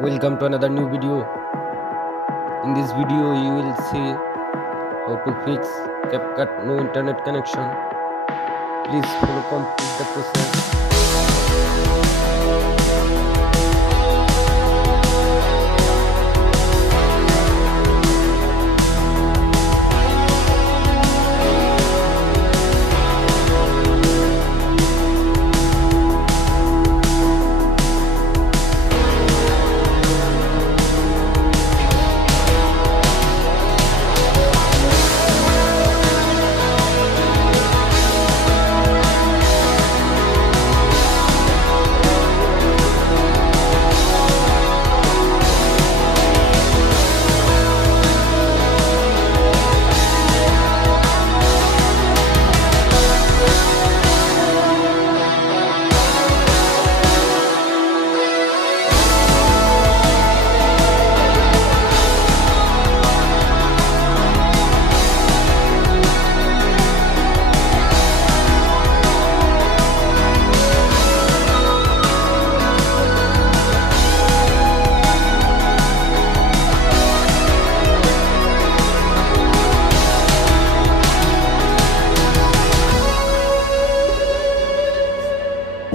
Welcome to another new video. In this video, you will see how to fix CapCut no internet connection. Please follow complete the process.